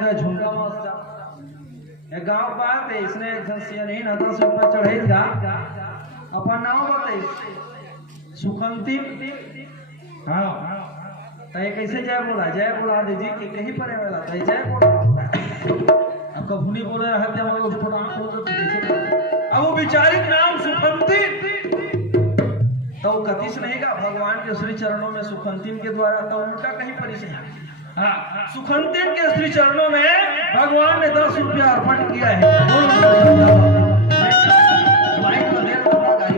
महोदय झुमका मस्ता एक गांव बात है इसने धसिया नहीं ना तो ऊपर चढ़ेल गा अपन नाम बताइए सुखंतिम। हाँ तो ये कैसे जय बोला दीजिए कि कहीं पर है वाला तो जय बोला अब कभुनी बोले रहते हम लोग फटाक बोल के कैसे अब वो विचारिक नाम सुखंतिम तो कतिश नहीं का भगवान के श्री चरणों में सुखंतिम के द्वारा तो उनका कहीं परिचय है। हाँ सुखंतिम के श्री चरणों में भगवान ने 10 रुपया अर्पण किया है।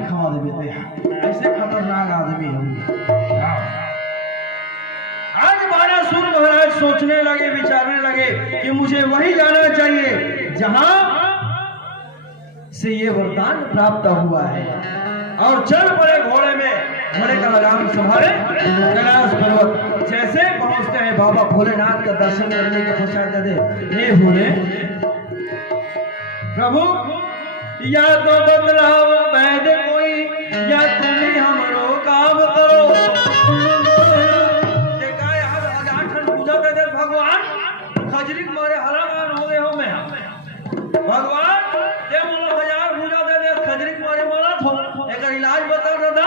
खवा देते ऐसे खतरनाक आदमी होंगे। आज बाणासुर महाराज सोचने लगे विचारने लगे कि मुझे वही जाना चाहिए जहां से ये वरदान प्राप्त हुआ है और चल पड़े घोड़े में घोड़े का लगाम संभाले कैलाश पर्वत जैसे पहुंचते हैं बाबा भोलेनाथ का दर्शन करने के पश्चात कहते हे भोले प्रभु या तो बतलाओ वैद कोई या तुम ही हमरो काम करो। देखा यार 1000 ठन पूजा दे भगवान खजरी मारे हरामान हो गए हो मैं भगवान दे बोलो 1000 पूजा दे खजरी मारे मारा हो एक इलाज बता दादा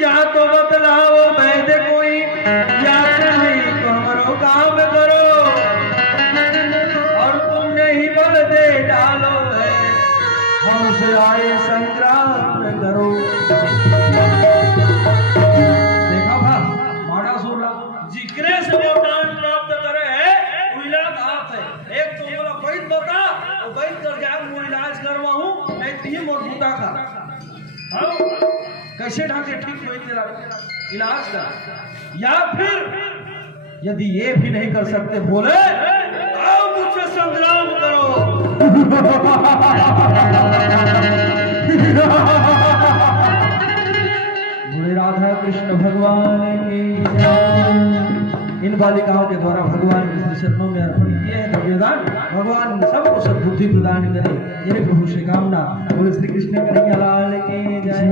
या तो बतलाओ वैद कोई या तुम ही हमरो काम करो और तुमने ही बल दे डालो है हमसे आए संग्राम करो। देखा भा बाणासुर जिक्रे से वरदान प्राप्त करे है उइला बात है एक तो बोला बैठ बता और बैठ कर जाओ मैं इलाज करवाऊं नहीं तो ही मोट मुदा खा हाँ कैसे ढंग से ठीक हुई तेरा इलाज कर या फिर यदि ये भी नहीं कर सकते बोले आओ मुझसे संग्राम करो। बोले राधा कृष्ण भगवान की इन बालिकाओं के द्वारा भगवान के श्री चरणों में अर्पण किए हैं दिव्यदान भगवान सबको सद्बुद्धि प्रदान करे यही प्रभु से कामना। बोले श्री कृष्ण कन्हैया लाल की जय।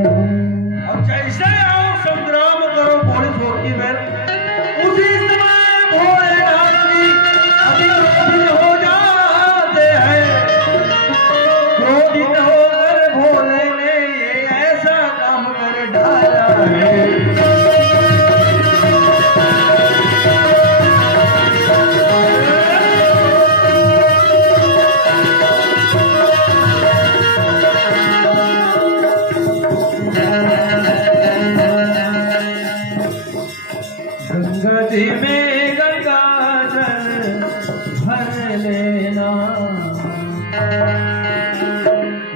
अब जैसे आओ संग्राम करो भोले छोड़ की बेल उसी समय भोलेनाथ जी अतिक्रोधित हो जाते हैं। क्रोधित होकर भोले ने ये ऐसा काम कर डाला है में गंगा जल भर लेना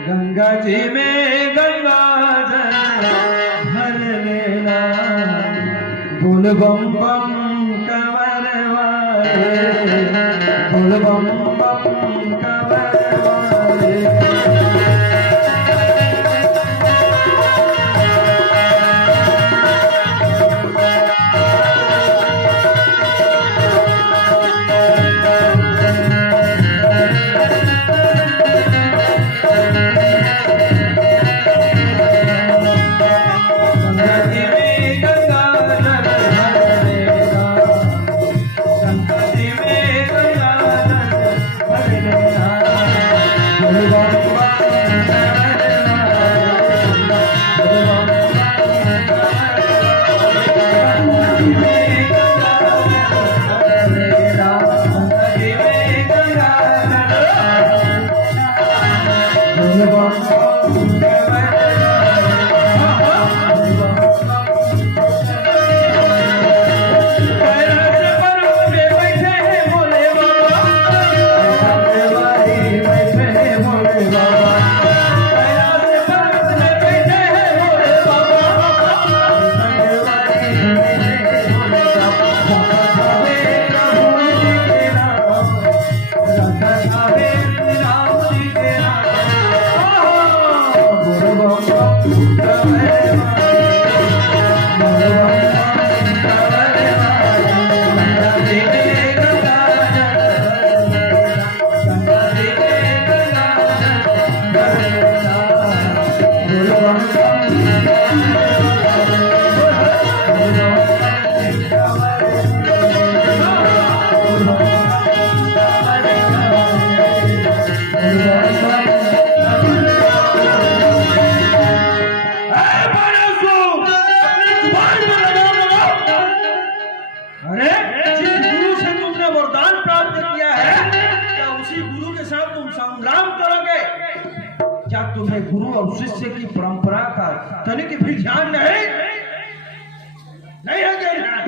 गंगा जी में गंगा जल भर लेना बोल बम बम कमर वाले बोल बम बम कमर वाले। क्या तुम्हें गुरु और शिष्य की परंपरा का तनिक भी ध्यान नहीं नहीं है क्या ध्यान?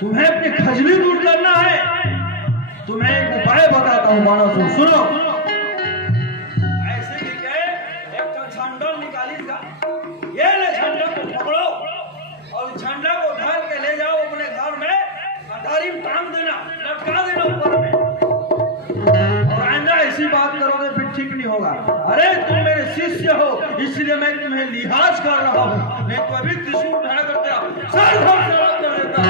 तुम्हें अपनी खजली दूर करना है। तुम्हें एक उपाय बताता हूं मानसुर, सुनो। ऐसे ही गए एक झंडा निकाली का, ये ले झंडा को पकड़ो और झंडा को धर के ले जाओ अपने घर में, अटारी में टांग देना, लटका देना ऊपर में। और आइंदा ऐसी बात करोगे फिर ठीक नहीं होगा। अरे तुम मेरे शिष्य हो इसलिए मैं तुम्हें लिहाज कर रहा हूँ, नहीं तो अभी त्रिशूल उठा करते सर कर देता।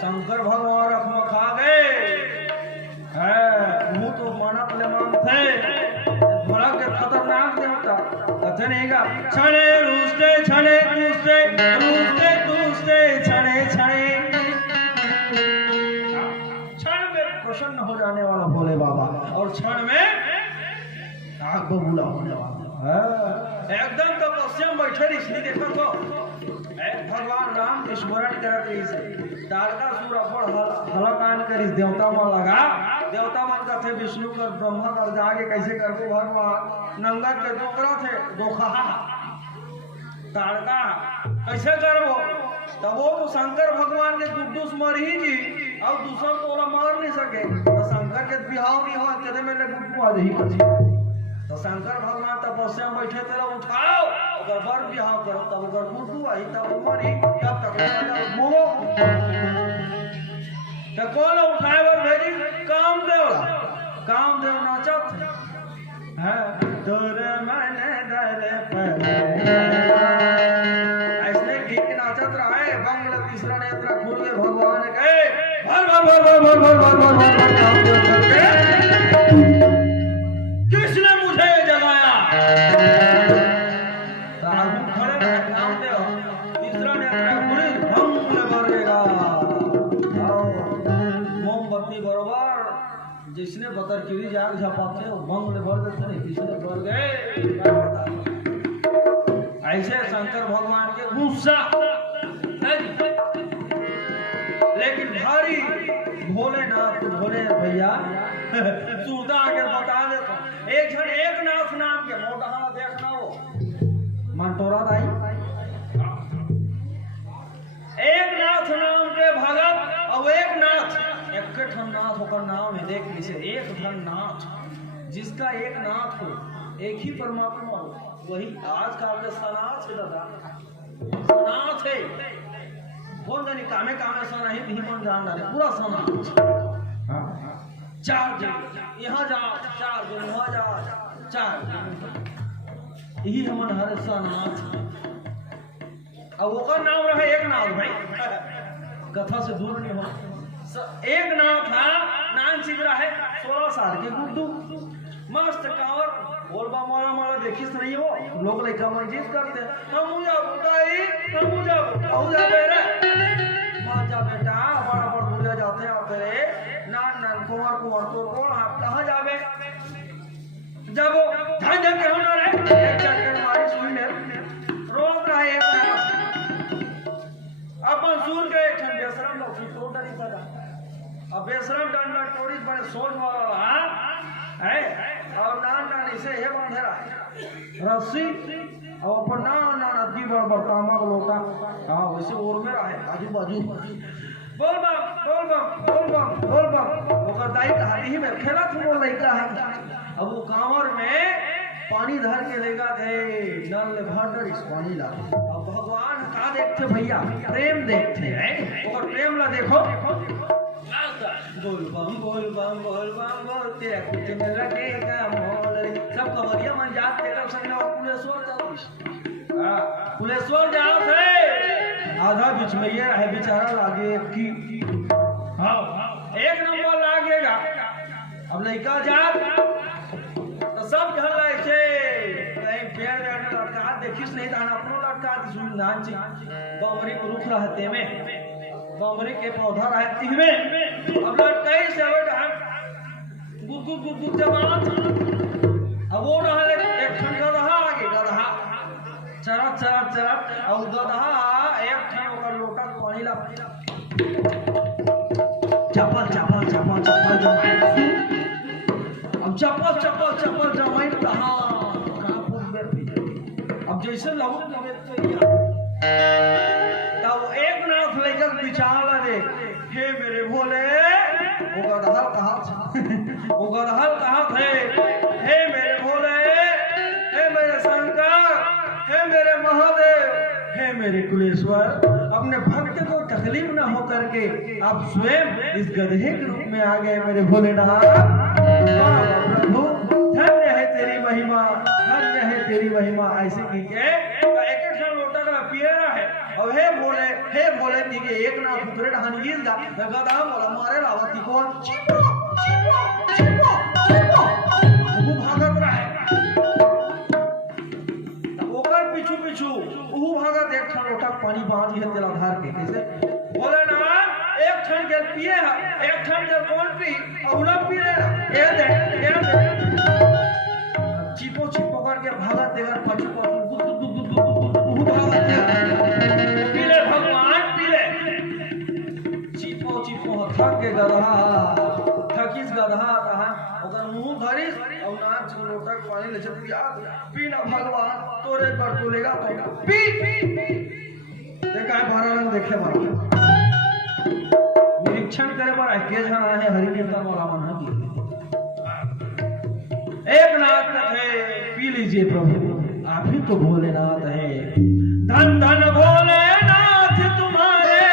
शंकर भगवान रखम खा गए, मुंह तो माना मान थे, बड़ा के खतरनाक देवता कथन हैगा। छणे रूसते छणे रूसते रूसते रूसते छणे छणे, क्षण में प्रसन्न हो जाने वाला भोले बाबा और क्षण में आग बबूला होने वाला। एकदम तपस्या में बैठे इसलिए देखो तो भगवान राम के स्मरण करते इसे तारका सूर अपन हलकान कर इस देवता में लगा। देवता मन का थे विष्णु कर ब्रह्मा कर जाके कैसे करते भगवान नंगर के दोकरा थे दोखा तारका कैसे करबो, तब वो तो शंकर भगवान के गुड्डूस मर ही जी और दूसरा तो मार नहीं सके, तो शंकर के बिहाव नहीं हुआ कहते मेरे गुड्डू आज ही पची। तो शंकर भगवान तपस्या में बैठे तेरा उठाओ अगर बर बिहाव करो तब अगर गुड्डू आई तब उमर ही तब तक बोलो तो कौन उठाए बर भेजी कामदेव नाचत है तोरे मैंने दरे ऐसे गीत नाचत रहे। बंगला तीसरा नेत्र खुल के भगवान के भर भर भर भर भर भर भर भर भर भर कामदेव करके किसने मुझे जगाया? साधु खड़े रहे कामदेव तीसरा नेत्र खुली भंग भरेगा मोमबत्ती बरोबर जिसने बतरकिरी जाग झपाते वो भंग भर देते नहीं किसने भर गए। ऐसे शंकर भगवान के गुस्सा लेकिन भारी भोलेनाथ भोले भैया सूदा आके बता देता एक जन एक नाथ नाम के मोटा देखना वो मंटोरा दाई एक नाथ नाम के भगत अब एक नाथ एक नाथ होकर नाम है देख लीजिए एक धन नाथ जिसका एक नाथ हो एक ही परमात्मा हो वही आज काल के सनाथ है दादा सनाथ है कौन जानी कामे कामे सना ही भीमन जान डाले पूरा सनाथ चार जन यहाँ जाओ चार जन वहाँ जाओ चार यही हमारे हर सनाथ अब वो का नाम रहे एक नाथ भाई कथा से दूर नहीं हो एक नाम था नान चिबरा है 16 साल के गुड्डू मस्त कांवर बोलबा मोला मोला देखिस नहीं हो लोग लइका मन जीत करते हम जा बुटाई हम जा बुटाऊ जा बेरे मां जा बेटा बड़ा बड़ बुढ़िया जाते आते रे नान नान कुंवर कुंवर तो कौन आप कहां जावे जब धन धन के होना रे एक चक्कर मारी सुई में रोक रहा है अपन सुन के ठन बेशरम लोग की तो डरी था अब बेशरम डंडा टोरी बड़े सोच वाला रहा है और नान नान इसे हे बांधे रहा रस्सी और अपन नान नान अद्दी बड़ बरतामा को लोटा हां वैसे और में रहा है आजू बाजू बोल बम बोल बम बोल बम बोल बम ओकर दाई कहानी ही में खेला थोड़ा लइका है अब वो कांवर में पानी धर के लेगा थे नल ले भर इस पानी ला अब भगवान का देखते भैया प्रेम देखते हैं और प्रेम ला देखो बोल बम बोल बम बोल बम बोल तेरा कुछ में लगेगा मोल सब कवरिया मन जात तेरा संग पुलेश्वर जाओ हां पुलेश्वर जाओ थे आधा बीच में ये है बेचारा लागे की हां एक नंबर लागेगा अब लइका जात तो सब घर लाए छे कहीं पेड़ में लटका देखिस नहीं था अपनो लटका सुन नान छी बमरी को रुख रहते में बमरी के पौधा रहती में अब लटकाई से हम गुद गुद गुद गुद जवान अब वो चप्पल जमाई कहाँ अब जैसे लगो तब एक नाथ लेकर विचार दे हे मेरे भोले वो गदहल कहाँ वो गदहल कहाँ थे हे मेरे भोले हे मेरे शंकर हे मेरे महादेव हे मेरे कुलेश्वर अपने भक्त को तकलीफ न हो करके आप स्वयं इस गधे के रूप में आ गए मेरे भोलेनाथ प्रभु धन्य है तेरी महिमा धन्य है तेरी महिमा ऐसे कीजिए एक लोटा का पिए है और हे बोले तीके एक ना दूसरे ढान गीत गा गधा बोला मारे रावती को चिपो चिपो चिपो चिपो वो भागत रहा है ओकर पीछू पीछू वो भागत एक ठन लोटा पानी बांध है तेला धार के कैसे बोले ना एक ठन के पिए है एक ठन के कौन पी औला पी ले ये दे चिपो चिपो करके भागत देगा पीछू पीले भगवान पीले चिपो चिपो थक के गधा थकिस गधा रहा अगर मुंह धरिस और नाच लोटक पानी ले चल पिया पीना भगवान तोरे पर तुलेगा तो पी देखा है भरा रंग देखे बार निरीक्षण करे बार के जहां है हरि कीर्तन वाला मन की एक नाथ है पी लीजिए प्रभु आप ही तो भोलेनाथ है धन धन भोलेनाथ तुम्हारे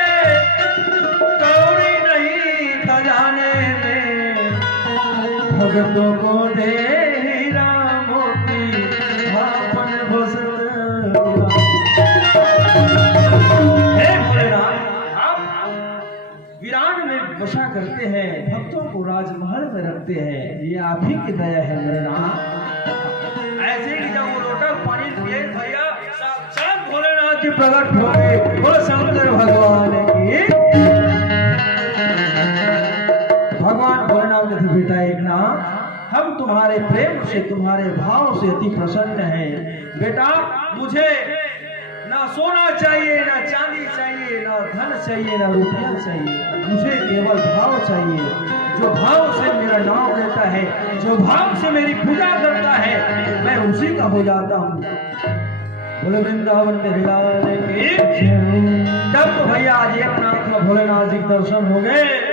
कौड़ी नहीं खजाने में भक्तों को दे हीरा मोती आपन भसत हे भोलेनाथ आप वीरान में बसा करते हैं भक्तों को राजमहल में रखते हैं ये आप ही की दया है मेरे नाथ ऐसे ही जब वो लोटा पानी पिए भैया साक्षात भोलेनाथ जी प्रकट हो गए बोले शंकर भगवान की भगवान भोलेनाथ ने बेटा एक ना हम तुम्हारे प्रेम से तुम्हारे भाव से अति प्रसन्न हैं बेटा मुझे ना सोना चाहिए ना चांदी चाहिए ना धन चाहिए ना रुपया चाहिए मुझे केवल भाव चाहिए जो भाव से मेरा नाम लेता है जो भाव से मेरी पूजा करता है मैं उसी का हो जाता हूँ बोले वृंदावन में हिलाने की जब तो भैया आज एक नाथ भोलेनाथ जी दर्शन हो गए